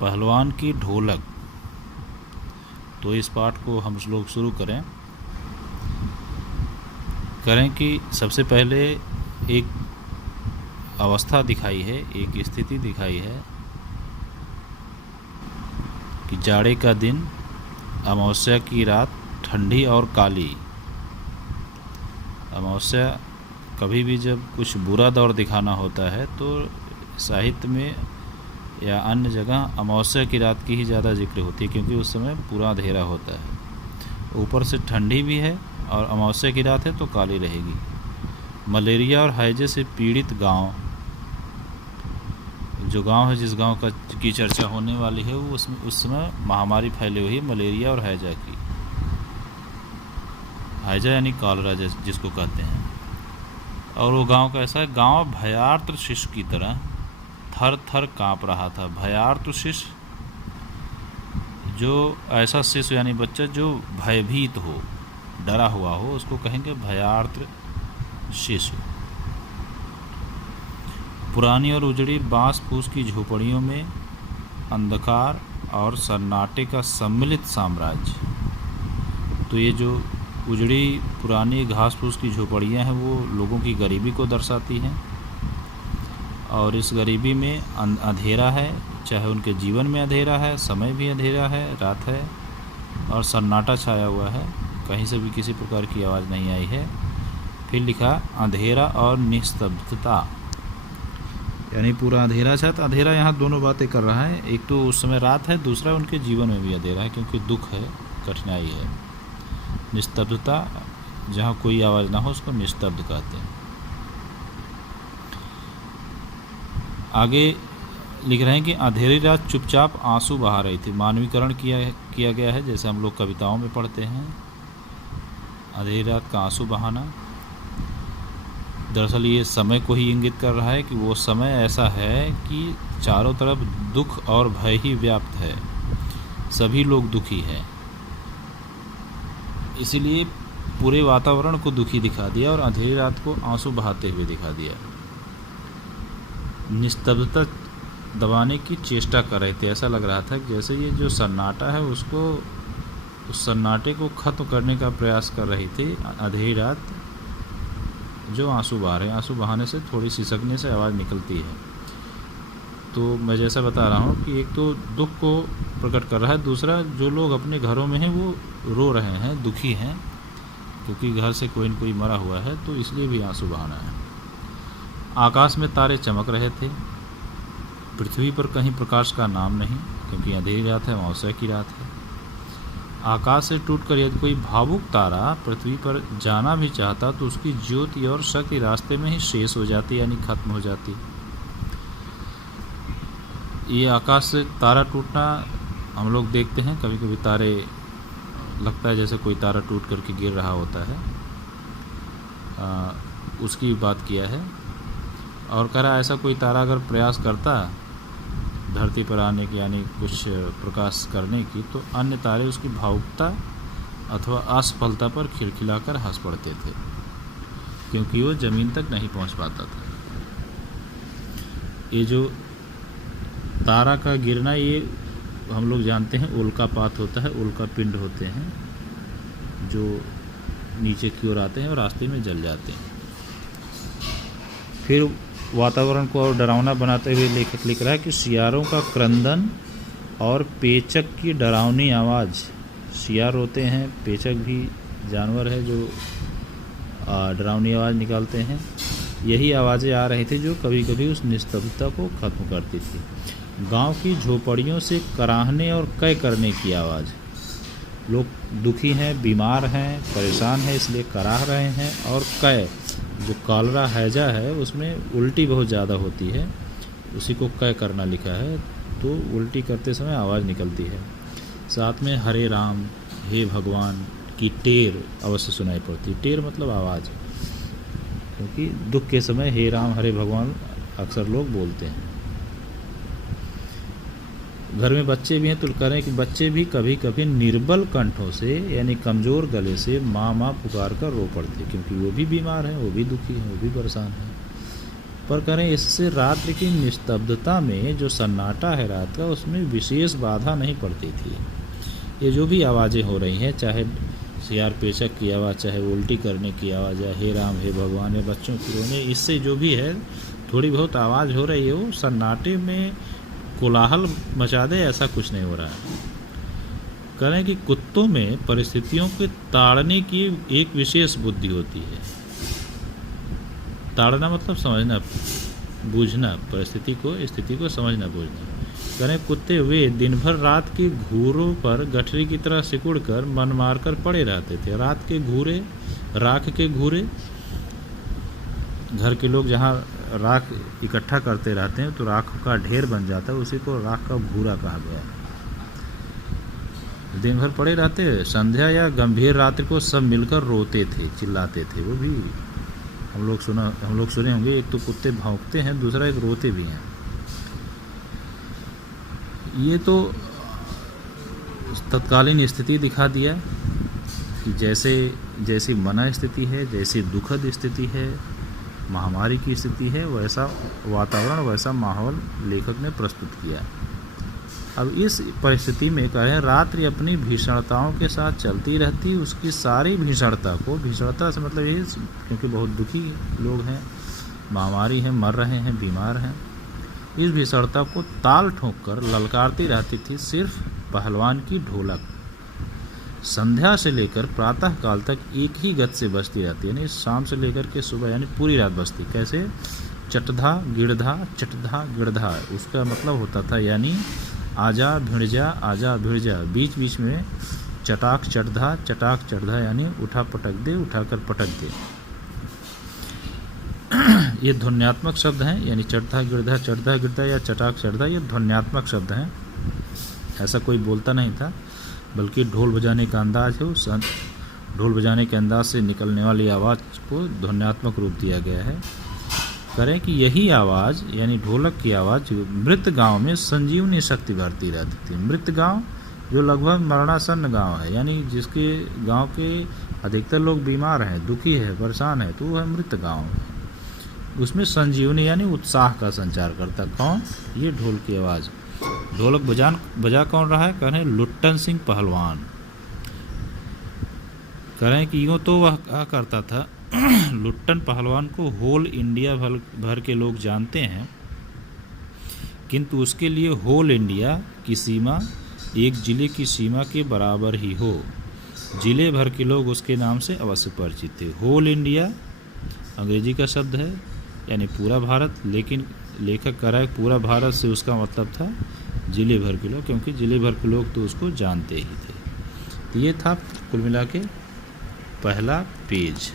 पहलवान की ढोलक। तो इस पाठ को हम लोग शुरू करें कि सबसे पहले एक अवस्था दिखाई है, एक स्थिति दिखाई है कि जाड़े का दिन, अमावस्या की रात, ठंडी और काली। अमावस्या कभी भी जब कुछ बुरा दौर दिखाना होता है तो साहित्य में या अन्य जगह अमावस्या की रात की ही ज़्यादा जिक्र होती है, क्योंकि उस समय पूरा अंधेरा होता है, ऊपर से ठंडी भी है और अमावस्या की रात है तो काली रहेगी। मलेरिया और हैजे से पीड़ित गांव, जो गांव है जिस गांव की चर्चा होने वाली है वो उस समय महामारी फैली हुई है, मलेरिया और हैजा की। हैजा यानी कॉलरा जिसको कहते हैं। और वो गांव कैसा है? गांव भयार्त शिशु की तरह थर थर काँप रहा था। भयार्त शिशु, जो ऐसा शिशु यानी बच्चा जो भयभीत हो, डरा हुआ हो, उसको कहेंगे भयार्त शिशु। पुरानी और उजड़ी बांस फूस की झोपड़ियों में अंधकार और सन्नाटे का सम्मिलित साम्राज्य। तो ये जो उजड़ी पुरानी घास फूस की झोपड़ियाँ हैं वो लोगों की गरीबी को दर्शाती हैं, और इस गरीबी में अंधेरा है, चाहे उनके जीवन में अंधेरा है, समय भी अंधेरा है, रात है, और सन्नाटा छाया हुआ है, कहीं से भी किसी प्रकार की आवाज़ नहीं आई है। फिर लिखा अंधेरा और निस्तब्धता, यानी पूरा अंधेरा छा। तो अंधेरा यहाँ दोनों बातें कर रहा है, एक तो उस समय रात है, दूसरा उनके जीवन में भी अंधेरा है क्योंकि दुख है, कठिनाई है। निस्तब्धता, जहाँ कोई आवाज़ ना हो उसको निस्तब्ध कहते हैं। आगे लिख रहे हैं कि अंधेरी रात चुपचाप आंसू बहा रही थी। मानवीकरण किया गया है, जैसे हम लोग कविताओं में पढ़ते हैं, अंधेरी रात का आंसू बहाना। दरअसल ये समय को ही इंगित कर रहा है कि वो समय ऐसा है कि चारों तरफ दुख और भय ही व्याप्त है, सभी लोग दुखी हैं, इसीलिए पूरे वातावरण को दुखी दिखा दिया और अंधेरी रात को आंसू बहाते हुए दिखा दिया। निस्तब्धता दबाने की चेष्टा कर रहे थे, ऐसा लग रहा था कि जैसे ये जो सन्नाटा है उसको, उस सन्नाटे को ख़त्म करने का प्रयास कर रही थी अंधेरी रात, जो आंसू बहा रहे हैं। आंसू बहाने से थोड़ी सिसकने से आवाज़ निकलती है। तो मैं जैसा बता रहा हूँ कि एक तो दुख को प्रकट कर रहा है, दूसरा जो लोग अपने घरों में हैं वो रो रहे हैं, दुखी हैं, क्योंकि घर से कोई न कोई मरा हुआ है, तो इसलिए भी आंसू बहाना है। आकाश में तारे चमक रहे थे, पृथ्वी पर कहीं प्रकाश का नाम नहीं, क्योंकि अंधेरी रात है, अमावस्या की रात है। आकाश से टूटकर यदि कोई भावुक तारा पृथ्वी पर जाना भी चाहता तो उसकी ज्योति और शक्ति रास्ते में ही शेष हो जाती, यानी खत्म हो जाती। ये आकाश से तारा टूटना हम लोग देखते हैं, कभी कभी तारे लगता है जैसे कोई तारा टूट करके गिर रहा होता है, उसकी बात किया है। और कह रहा ऐसा कोई तारा अगर प्रयास करता धरती पर आने की, यानी कुछ प्रकाश करने की, तो अन्य तारे उसकी भावुकता अथवा असफलता पर खिलखिलाकर हंस पड़ते थे, क्योंकि वो ज़मीन तक नहीं पहुंच पाता था। ये जो तारा का गिरना, ये हम लोग जानते हैं उल्कापात होता है, उल्का पिंड होते हैं जो नीचे की ओर आते हैं और रास्ते में जल जाते हैं। फिर वातावरण को और डरावना बनाते हुए लेखक लिख रहा है कि सियारों का क्रंदन और पेचक की डरावनी आवाज़। सियार होते हैं, पेचक भी जानवर है जो डरावनी आवाज़ निकालते हैं। यही आवाज़ें आ रही थी जो कभी कभी उस निस्तब्धता को ख़त्म करती थी। गांव की झोपड़ियों से कराहने और कै करने की आवाज़। लोग दुखी हैं, बीमार हैं, परेशान हैं, इसलिए कराह रहे हैं। और कै, जो कॉलरा हैजा है उसमें उल्टी बहुत ज़्यादा होती है, उसी को कै करना लिखा है, तो उल्टी करते समय आवाज़ निकलती है। साथ में हरे राम, हे भगवान की टेर अवश्य सुनाई पड़ती। टेर मतलब आवाज़, क्योंकि दुख के समय हे राम हरे भगवान अक्सर लोग बोलते हैं। घर में बच्चे भी हैं तो कह रहे हैं कि बच्चे भी कभी कभी निर्बल कंठों से, यानी कमज़ोर गले से माँ माँ पुकार कर रो पड़ते, क्योंकि वो भी बीमार हैं, वो भी दुखी हैं, वो भी परेशान हैं। पर करें इससे रात्रि की निस्तब्धता में जो सन्नाटा है रात का, उसमें विशेष बाधा नहीं पड़ती थी। ये जो भी आवाज़ें हो रही हैं, चाहे सियार पेचक की आवाज़, चाहे उल्टी करने की आवाज़, या हे राम हे भगवान, या बच्चों की रोने, इससे जो भी है थोड़ी बहुत आवाज़ हो रही है, वो सन्नाटे में कोलाहल मचा दे, ऐसा कुछ नहीं हो रहा है। करें कि कुत्तों में परिस्थितियों के ताड़ने की एक विशेष बुद्धि होती है। ताड़ना मतलब समझना, बूझना, परिस्थिति को, स्थिति को समझना, बूझना। करें कुत्ते वे दिन भर रात के घूरों पर गठरी की तरह सिकुड़ कर मन मार कर पड़े रहते थे। रात के घूरे, राख के घूरे, घर के लोग जहाँ राख इकट्ठा करते रहते हैं तो राख का ढेर बन जाता है, उसी को राख का घूरा कहा गया। दिन भर पड़े रहते, संध्या या गंभीर रात्रि को सब मिलकर रोते थे, चिल्लाते थे। वो भी हम लोग सुने होंगे, एक तो कुत्ते भौंकते हैं, दूसरा एक रोते भी हैं। ये तो तत्कालीन स्थिति दिखा दिया कि जैसी मना स्थिति है, जैसी दुखद स्थिति है, महामारी की स्थिति है, वैसा वातावरण, वैसा माहौल लेखक ने प्रस्तुत किया। अब इस परिस्थिति में कहें रात्रि अपनी भीषणताओं के साथ चलती रहती, उसकी सारी भीषणता को, भीषणता से मतलब ये क्योंकि बहुत दुखी लोग हैं, महामारी है, मर रहे हैं, बीमार हैं, इस भीषणता को ताल ठोंक कर ललकारती रहती थी सिर्फ पहलवान की ढोलक। संध्या से लेकर प्रातः काल तक एक ही गत से बजती रहती, यानी शाम से लेकर के सुबह, यानी पूरी रात बजती। कैसे? चटधा गिड़धा, चटधा गिड़धा, उसका मतलब होता था यानी आजा भिड़जा, आजा भिड़जा, बीच बीच में चटाक चटधा, यानी उठा पटक दे, उठाकर पटक दे। ये ध्वन्यात्मक शब्द हैं, यानी चटधा गिड़धा या चटाक चटधा, ये ध्वन्यात्मक शब्द हैं। ऐसा कोई बोलता नहीं था, बल्कि ढोल बजाने का अंदाज है, उस ढोल बजाने के अंदाज से निकलने वाली आवाज़ को ध्वन्यात्मक रूप दिया गया है। करें कि यही आवाज़, यानी ढोलक की आवाज़, मृत गांव में संजीवनी शक्ति भरती रहती थी। मृत गांव जो लगभग मरणासन्न गांव है, यानी जिसके गांव के अधिकतर लोग बीमार हैं, दुखी है, परेशान है, तो वो है मृत गांव। उसमें संजीवनी यानी उत्साह का संचार करता कौन? ये ढोल की आवाज़। ढोलक बजा कौन रहा है? करें लुट्टन सिंह पहलवान। करें कि यूँ तो वह क्या करता था, लुट्टन पहलवान को होल इंडिया भर के लोग जानते हैं, किंतु उसके लिए होल इंडिया की सीमा एक जिले की सीमा के बराबर ही हो। जिले भर के लोग उसके नाम से अवश्य परिचित थे। होल इंडिया अंग्रेजी का शब्द है, यानी पूरा भारत, लेकिन लेखक कह रहा है पूरा भारत से उसका मतलब था जिले भर के लोग, क्योंकि जिले भर के लोग तो उसको जानते ही थे। तो ये था कुल मिला के पहला पेज।